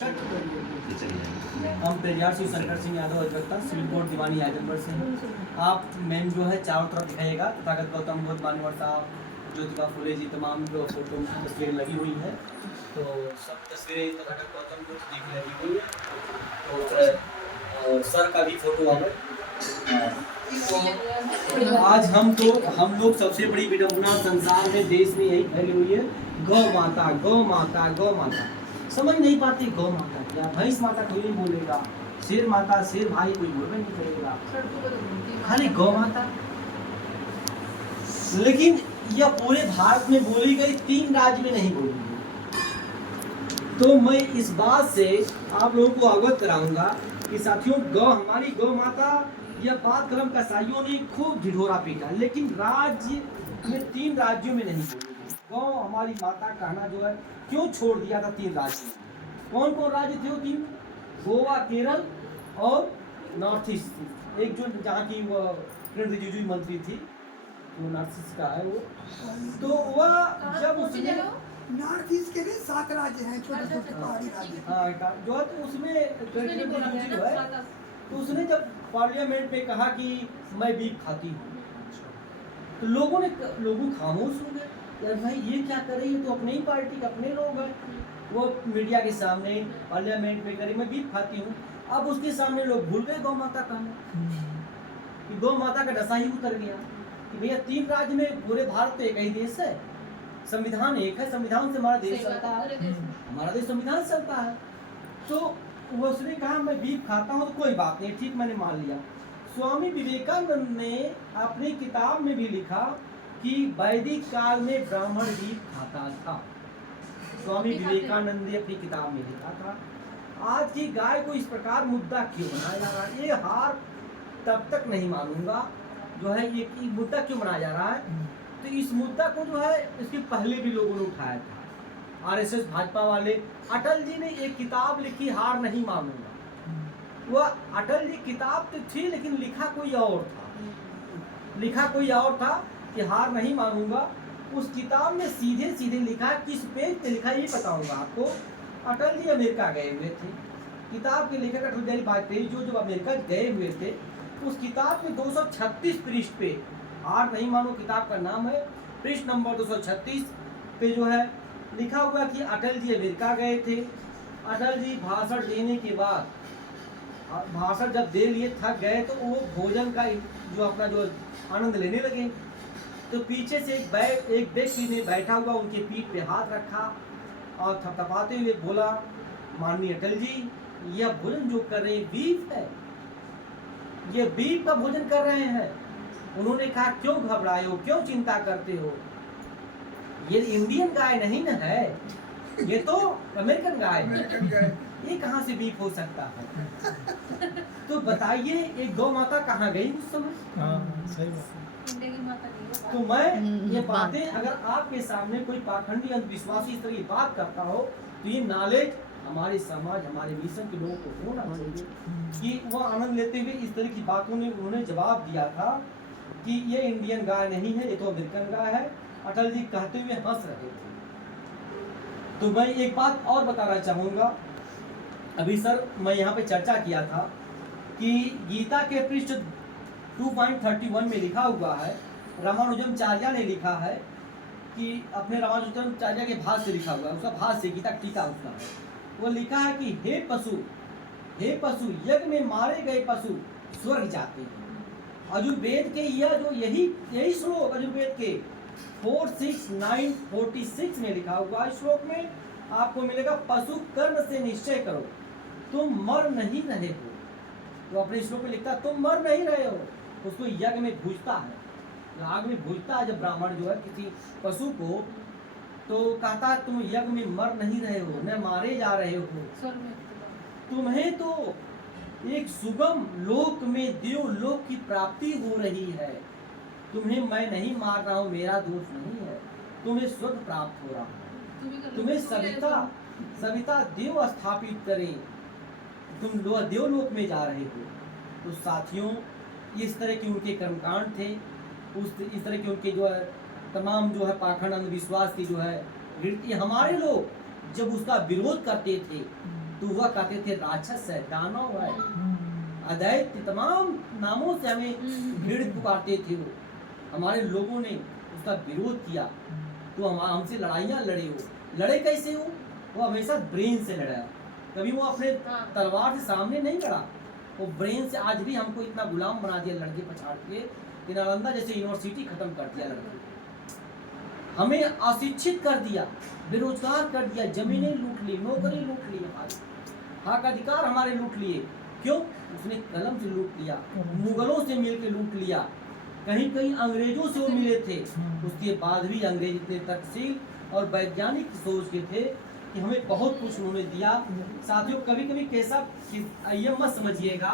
हम Periyar Shri Shankar Singh Yadav अजगत्ता civil court दीवानी आजमगढ़ से हैं। आप मैम जो है चारों तरफ दिखाइएगा। तथागत गौतम बुद्ध मान्यवर साहब, ज्योतिबा फुले जी, तमाम जो फोटो तस्वीरें लगी हुई हैं। तो सब तस्वीरें तथागत गौतम बुद्ध जी की लगी हुई है। तो सर का भी फोटो आ तो आज हम लोग सबसे बड़ी विडंबना संसार में, देश में यही फैली हुई है, गौ माता गौ माता गौ माता। समझ नहीं पाती गौ माता क्या। भैंस माता कोई नहीं बोलेगा, शेर माता शेर भाई कोई बोलबे नहीं करेगा, खाली गौ माता। लेकिन यह पूरे भारत में बोली गई, 3 राज्य में नहीं बोली गई। तो मैं इस बात से आप लोगों को अवगत कराऊंगा कि साथियों, गौ हमारी गौ माता, यह बात कलम कसाईयों ने खूब ढिढोरा पीटा, लेकिन राज्य में 3 राज्यों में नहीं बोली गई। गौ हमारी माता कहना जो है क्यों छोड़ दिया था 3 राज्य में? कौन कौन राज्य थे वो 3? गोवा, केरल और नॉर्थ ईस्ट। एक जो जहाँ की वो किरण रिजिजू मंत्री थी, वो नॉर्थ ईस्ट का है वो। तो वह जब उसने नॉर्थ ईस्ट के लिए 7 राज्य हैं, छोटे छोटे पहाड़ी राज्य। हाँ, जो है तो उसमें किरण रिजिजू जो है, तो उसने जब पार्लियामेंट में कहा कि मैं बीफ खाती हूँ, तो लोगों खामोश हो गए। यार भाई ये क्या करे, ये तो अपने ही पार्टी के अपने लोग हैं। वो मीडिया के सामने पार्लियामेंट में करे मैं बीफ खाती हूँ। अब उसके सामने लोग भूल गए गौ माता कहना, कि गौ माता का नशा ही उतर गया कि भैया 3 राज्य में, पूरे भारत तो एक ही देश है, संविधान एक है, संविधान से हमारा देश चलता है, हमारा देश संविधान से चलता है। तो वो उसने कहा मैं बीफ खाता हूँ, तो कोई बात नहीं, ठीक, मैंने मान लिया। स्वामी विवेकानंद ने अपनी किताब में भी लिखा कि वैदिक काल में ब्राह्मण बीफ खाता था। स्वामी विवेकानंद ने अपनी किताब में लिखा था। आज की गाय को इस प्रकार मुद्दा क्यों बनाया जा रहा है, ये हार तब तक नहीं मानूंगा जो है, ये मुद्दा क्यों बनाया जा रहा है। तो इस मुद्दा को जो है, इसके पहले भी लोगों ने उठाया था। आरएसएस भाजपा वाले, अटल जी ने एक किताब लिखी, हार नहीं मानूंगा। वह अटल जी किताब तो थी, लेकिन लिखा कोई और था कि हार नहीं मानूंगा। उस किताब में सीधे सीधे लिखा, किस पेज पे लिखा ये बताऊंगा आपको। अटल जी अमेरिका गए हुए थे। किताब के लेखक अटल बिहारी वाजपेयी जो अमेरिका गए हुए थे, उस किताब में 236 पृष्ठ पे, हार नहीं मानो किताब का नाम है, पृष्ठ नंबर 236 पे जो है लिखा हुआ कि अटल जी अमेरिका गए थे। अटल जी भाषण देने के बाद, भाषण जब दे लिए थक गए, तो वो भोजन का जो अपना जो आनंद लेने लगे। तो पीछे से एक व्यक्ति ने बैठा हुआ उनके पीठ पे हाथ रखा और थपथपाते हुए बोला, माननीय अटल जी, यह भोजन जो कर रहे हैं बीफ है, ये बीफ का भोजन कर रहे हैं। उन्होंने कहा क्यों घबराए हो, क्यों चिंता करते हो, ये इंडियन गाय नहीं न है, ये तो अमेरिकन गाय है, ये कहाँ से बीफ हो सकता है। तो बताइए एक गौ माता कहाँ गई उस समय। सही बात। तो मैं ये बातें, अगर आपके सामने कोई पाखंडी अंधविश्वासी इस तरह की बात करता हो, तो ये नॉलेज हमारे समाज, हमारे मिशन के लोगों को होना चाहिए कि वो आनंद लेते हुए इस तरह की बातों ने उन्होंने जवाब दिया था कि ये इंडियन गाय नहीं है, ये तो अमेरिकन गाय है। अटल जी कहते हुए हंस रहे थे। तो मैं एक बात और बताना चाहूँगा। अभी सर मैं यहाँ पे चर्चा किया था कि गीता के पृष्ठ 2.31 में लिखा हुआ है, रामानुजमचार्य ने लिखा है कि अपने रामानुजमचार्य के भाष्य से लिखा हुआ है, उसका भाष्य गीता टीका उसका है। वो लिखा है कि हे पशु, यज्ञ में मारे गए पशु स्वर्ग जाते हैं। अजुर्वेद के यही श्लोक अजुर्वेद के 46946 में लिखा हुआ है। श्लोक में आपको मिलेगा, पशु कर्म से निश्चय करो, तुम मर नहीं रहे हो। तो अपने श्लोक में लिखता है तुम मर नहीं रहे हो। उसको यज्ञ में भूजता है, आग में भूजता है जब ब्राह्मण जो है किसी पशु को, तो कहता है तुम यज्ञ में मर नहीं रहे हो, न मारे जा रहे हो, तुम्हें तो एक सुगम लोक में देव लोक की प्राप्ति हो रही है। तुम्हें मैं नहीं मार रहा हूँ, मेरा दोष नहीं है, तुम्हें स्वर्ग प्राप्त हो रहा है, तुम्हें सविता देव स्थापित करें, तुम देवलोक में जा रहे हो। तो साथियों, इस तरह के उनके कर्मकांड थे, इस तरह के उनके जो है तमाम जो है पाखंड अंधविश्वास की जो है वृत्ति, हमारे लोग जब उसका विरोध करते थे तो वह कहते थे राक्षस है, दानव है, अदैत्य, तमाम नामों से हमें भीड़ पुकारते थे वो। हमारे लोगों ने उसका विरोध किया, तो हम हमसे लड़ाइयाँ लड़े हो। लड़े कैसे हो? वो हमेशा ब्रेन से लड़ा, कभी वो अपने तलवार से सामने नहीं लड़ा, वो ब्रेन से। आज भी हमको इतना गुलाम बना दिया लड़के पछाड़ के कि नालंदा जैसे यूनिवर्सिटी खत्म कर दिया लड़के, हमें अशिक्षित कर दिया, बेरोजगार कर दिया, जमीनें लूट ली, नौकरी लूट ली, हमारे हक अधिकार हमारे लूट लिए। क्यों? उसने कलम से लूट लिया, मुगलों से मिलकर लूट लिया, कहीं कहीं अंग्रेजों से वो मिले थे। उसके बाद भी अंग्रेज इतने तकसील और वैज्ञानिक सोच के थे कि हमें बहुत कुछ उन्होंने दिया। साथियों, कभी कभी कैसा ये मत समझिएगा,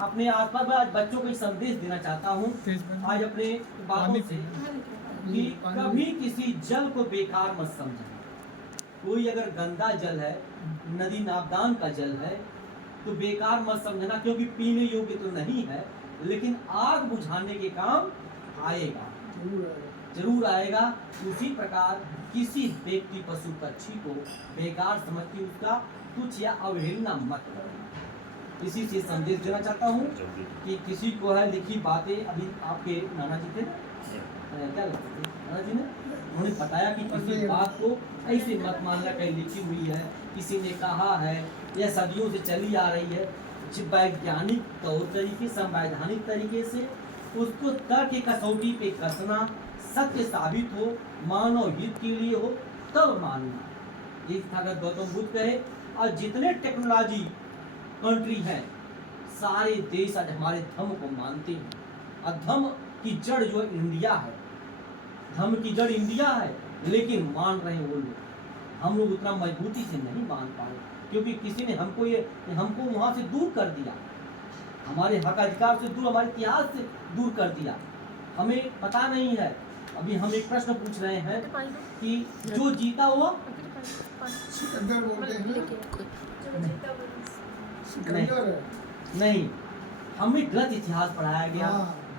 अपने आसपास आज बच्चों को एक संदेश देना चाहता हूँ आज अपने बातों से, कि कभी किसी जल को बेकार मत समझना। कोई अगर गंदा जल है, नदी नापदान का जल है, तो बेकार मत समझना, क्योंकि पीने योग्य तो नहीं है, लेकिन आग बुझाने के काम आएगा, जरूर आएगा। उसी प्रकार किसी व्यक्ति, पशु, पक्षी को बेकार समझ के उसका तुच्छ या अवहेलना मत करो। इसी से संदेश देना चाहता हूँ कि किसी को है लिखी बातें, अभी आपके नाना जी थे, क्या लगता थे नाना जी ने, उन्होंने बताया कि किसी बात को ऐसे मत मानना, कहीं लिखी हुई है, किसी ने कहा है, यह सदियों से चली आ रही है। वैज्ञानिक तौर तरीके, संवैधानिक तरीके से उसको तर्क की कसौटी पे कसना, सत्य साबित हो, मानव हित के लिए हो, तब मानना। ये था गौतम बुद्ध कहे। और जितने टेक्नोलॉजी कंट्री हैं, सारे देश आज हमारे धर्म को मानते हैं। और धर्म की जड़ जो इंडिया है, धर्म की जड़ इंडिया है, लेकिन मान रहे हैं वो लोग, हम लोग उतना मजबूती से नहीं मान पाए, क्योंकि किसी ने हमको वहाँ से दूर कर दिया, हमारे हक अधिकार से दूर, हमारे इतिहास से दूर कर दिया। हमें पता नहीं है। अभी हम एक प्रश्न पूछ रहे हैं कि जो जीता हुआ सिकंदर बोलते हैं नहीं, हमें गलत इतिहास पढ़ाया गया।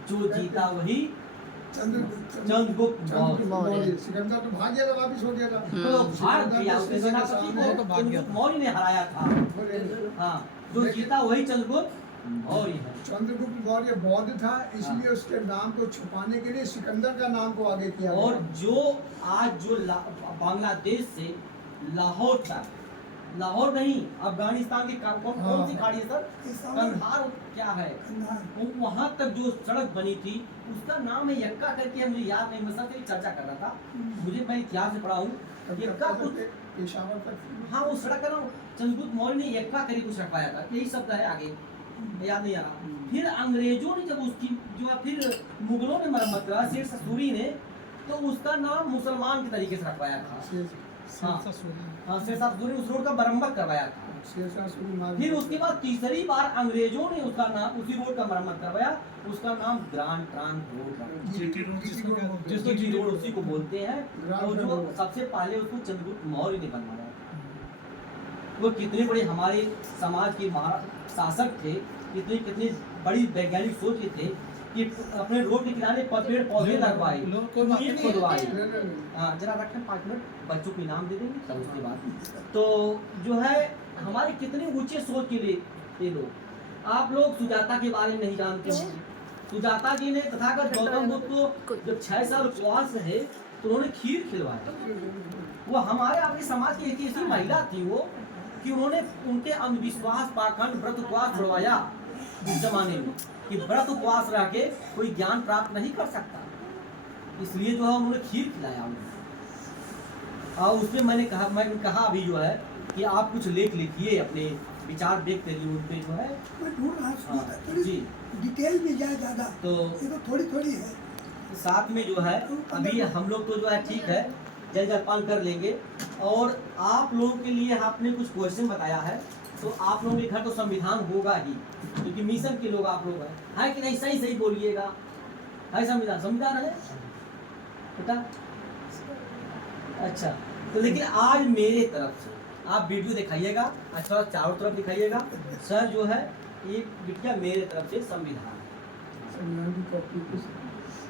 जो जीता वही चंद्रगुप्त मौर्य। सिकंदर तो भाग गया था, वापिस हो गया था। तो भाग गया, उसके सेनापति को चंद्रगुप्त मौर्य ने हराया था। हाँ, जो जीता वही चंद्रगुप्त मौर्य है। चंद्रगुप्त मौर्य बौद्ध था, इसलिए उसके नाम को छुपाने के लिए सिकंदर का नाम को आगे किया। और जो आज जो बांग्लादेश से लाहौर तक, लाहौर नहीं, अफगानिस्तान की कौन सी खाड़ी है सर, कंधार क्या है, वहाँ तक जो सड़क बनी थी, उसका नाम है यक्का करके, मुझे याद नहीं, मैं सबसे चर्चा कर रहा था, मुझे, मैं इतिहास से पढ़ा हूँ, यक्का कुछ पेशावर तक। हाँ, वो सड़क का नाम चंद्रगुप्त मौर्य ने यक्का करके कुछ रखवाया था, यही शब्द है, आगे याद नहीं आ रहा। फिर अंग्रेजों ने जब उसकी जो है, फिर मुगलों ने मरम्मत करा, शेर शाह सूरी ने, तो उसका नाम मुसलमान के तरीके से रखवाया था। हाँ, शेर शाह सूरी उस रोड का मरम्मत करवाया था। फिर उसके बाद तीसरी बार अंग्रेजों ने उसका नाम, उसी रोड का मरम्मत करवाया, उसका नाम ग्रांड ट्रांक रोड, जिसको जी रोड उसी को बोलते हैं। और जो सबसे पहले उसको चंद्रगुप्त मौर्य ने बनवाया। वो कितने बड़े हमारे समाज के शासक थे, कितनी बड़ी वैज्ञानिक सोच के थे कि अपने रोड के किनारे पेड़ पौधे लगवाए, खुदवाए। जरा रखें 5 मिनट, बच्चों को इनाम दे देंगे तब उसके बाद। तो जो है हमारे कितने ऊंचे सोच के लिए ये लोग। आप लोग सुजाता के बारे में नहीं जानते हो। सुजाता जी ने तथागत गौतम बुद्ध को जब 6 साल उपवास रहे तो उन्होंने खीर खिलवाया। वो हमारे आपके समाज की एक ऐसी महिला थी वो, कि उन्होंने उनके अंधविश्वास, पाखंड, व्रत उपवास छुड़वाया उस जमाने में, कि व्रत उपवास रह के कोई ज्ञान प्राप्त नहीं कर सकता, इसलिए जो है उन्होंने खीर खिलाया उन्हें। और उसमें मैं कहा अभी जो है कि आप कुछ लेख लिखिए, अपने विचार व्यक्त करिए उन पे, जो है मैं ढूंढ रहा हूं, थोड़ी डिटेल में जाए ज्यादा, तो ये तो थोड़ी है। साथ में जो है अभी हम लोग तो जो है ठीक है, जल जलपान कर लेंगे। और आप लोगों के लिए आपने कुछ क्वेश्चन बताया है, तो आप लोगों के घर तो संविधान होगा ही, क्योंकि मिशन के लोग आप लोग हैं, है कि नहीं? सही बोलिएगा, है संविधान है बेटा? अच्छा, तो लेकिन आज मेरे तरफ से आप वीडियो दिखाइएगा, अच्छा चारों तरफ दिखाइएगा। सर जो है एक बिटिया मेरे तरफ से संविधान,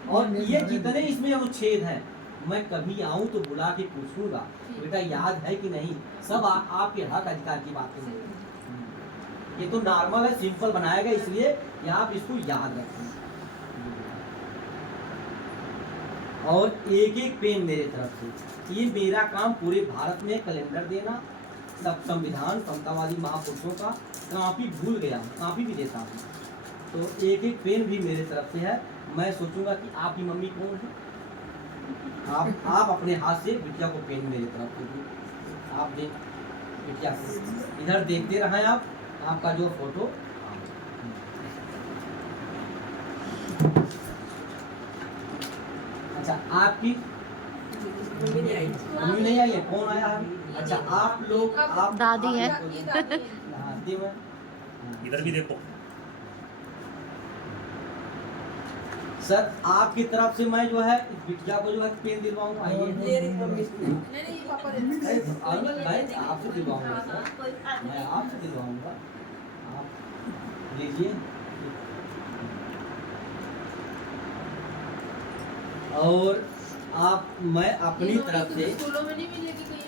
और ये जितने इसमें अनुच्छेद हैं मैं कभी आऊँ तो बुला के पूछूंगा बेटा याद है कि नहीं। सब आपके हक अधिकार की बातें हैं। ये तो नॉर्मल है, सिंपल बनाया गया इसलिए कि आप इसको याद रखें। और एक एक पेन मेरे तरफ से, ये मेरा काम पूरे भारत में कैलेंडर देना, सब संविधान समतावादी महापुरुषों का। कापी भूल गया, कापी भी देता हूँ। तो एक एक पेन भी मेरे तरफ से है। मैं सोचूंगा कि आपकी मम्मी कौन है, आप अपने हाथ से बिटिया को पेन मेरे तरफ से दो। आप देख बिटिया को इधर देखते रहें आप, आपका जो फोटो। अच्छा आपकी मम्मी नहीं आई है, कौन आया है? अच्छा आप लोग आप दादी है। दादी में इधर भी देखो। सर आपकी तरफ से मैं जो है इस बिटिया को जो है पेन दिलवाऊंगा। आइए मैं आपसे दिलवाऊंगा सर, मैं आपसे दिलवाऊंगा। आप लीजिए। और आप मैं अपनी तरफ से, स्कूलों में नहीं मिलेगी कहीं।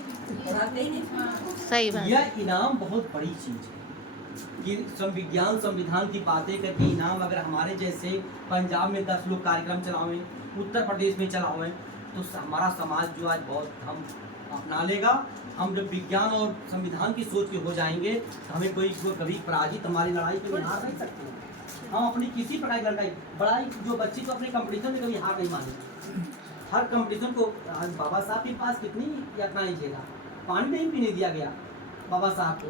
सही बात। यह इनाम बहुत बड़ी चीज है कि विज्ञान संविधान की बातें करके इनाम अगर हमारे जैसे पंजाब में 10 लोग कार्यक्रम चलावें, उत्तर प्रदेश में चलावें, तो हमारा समाज जो आज बहुत हम अपना लेगा। हम जब विज्ञान और संविधान की सोच के हो जाएंगे तो हमें कोई कभी पराजित हमारी लड़ाई कभी हार नहीं सकते। हम अपनी किसी प्रकार की लड़ाई बड़ाई जो बच्ची तो अपने कंपटीशन में कभी हार नहीं मानेगी। हर कंपटीशन को आज बाबा साहब के पास कितनी यातना लीजिएगा, पानी नहीं पीने दिया गया बाबा साहब को,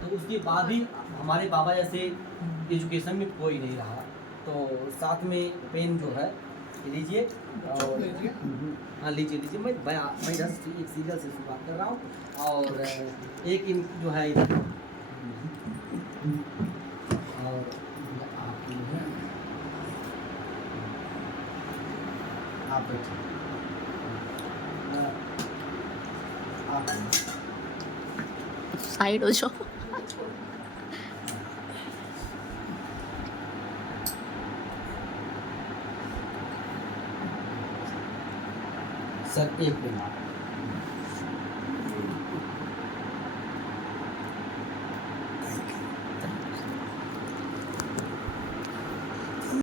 तो उसके बाद भी हमारे बाबा जैसे एजुकेशन में कोई नहीं रहा। तो साथ में पेन जो है लीजिए। और हाँ लीजिए लीजिए। मैं जस्ट एक सीरियल से शुरुआत कर रहा हूँ। और एक इन जो है इधर, और आप जो है आप बैठिए। आप साइड हो जाओ। सर एक मिनट।